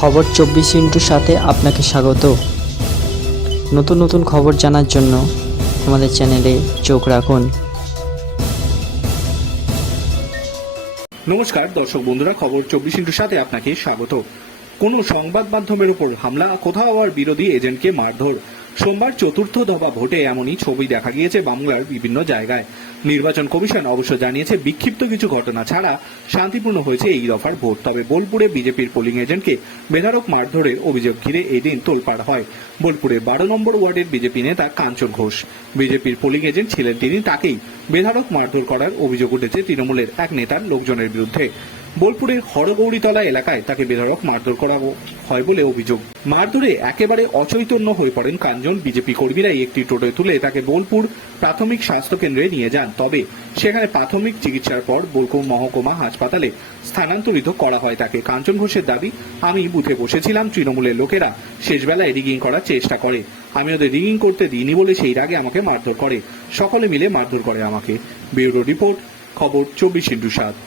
খবর চব্বিশ ইন্টুর সাথে আপনাকে স্বাগত। নতুন নতুন খবর জানার জন্য আমাদের চ্যানেলে চোখ রাখুন। নমস্কার, দর্শক বন্ধুরা, খবর চব্বিশ ইন্টুর সাথে আপনাকে স্বাগত। কোন সংবাদ মাধ্যমের উপর হামলা, কোথাও আবার বিরোধী এজেন্টকে মারধর সোমবার চতুর্থ দফা ভোটে এমনই ছবি দেখা গিয়েছে বাংলার বিভিন্ন জায়গায়। নির্বাচন কমিশন অবশ্য জানিয়েছে, বিক্ষিপ্ত কিছু ঘটনা ছাড়া শান্তিপূর্ণ হয়েছে এই দফার ভোট। তবে বোলপুরে বিজেপির পোলিং এজেন্টকে বেধারক মারধরের অভিযোগ ঘিরে এই দিন তোলপাড় হয়। বোলপুরের বারো নম্বর ওয়ার্ডের বিজেপি নেতা কাঞ্চন ঘোষ। বিজেপির পোলিং এজেন্ট ছিলেন তিনি, তাকেই বেধারক মারধর করার অভিযোগ উঠেছে তৃণমূলের এক নেতার লোকজনের বিরুদ্ধে। বোলপুরের হরগৌরীতলা এলাকায় তাকে বেধড়ক মারধর করা হয় বলে অভিযোগ। মারধরে একেবারে অচৈতন্য হয়ে পড়েন কাঞ্জন। বিজেপি কর্মীরাই একটি টোটোয় তুলে তাকে বোলপুর প্রাথমিক স্বাস্থ্য কেন্দ্রে নিয়ে যান। তবে সেখানে প্রাথমিক চিকিৎসার পর বোলপুর মহকুমা হাসপাতালে স্থানান্তরিত করা হয় তাকে। কাঞ্চন ঘোষের দাবি, আমি বুথে বসেছিলাম, তৃণমূলের লোকেরা শেষবেলায় রিগিং করার চেষ্টা করে। আমি ওদের রিগিং করতে দিইনি বলে সেই রাগে আমাকে মারধর করে। সকলে মিলে মারধর করে আমাকে। ব্যুরো রিপোর্ট, খবর চব্বিশ ইন্টু সাত।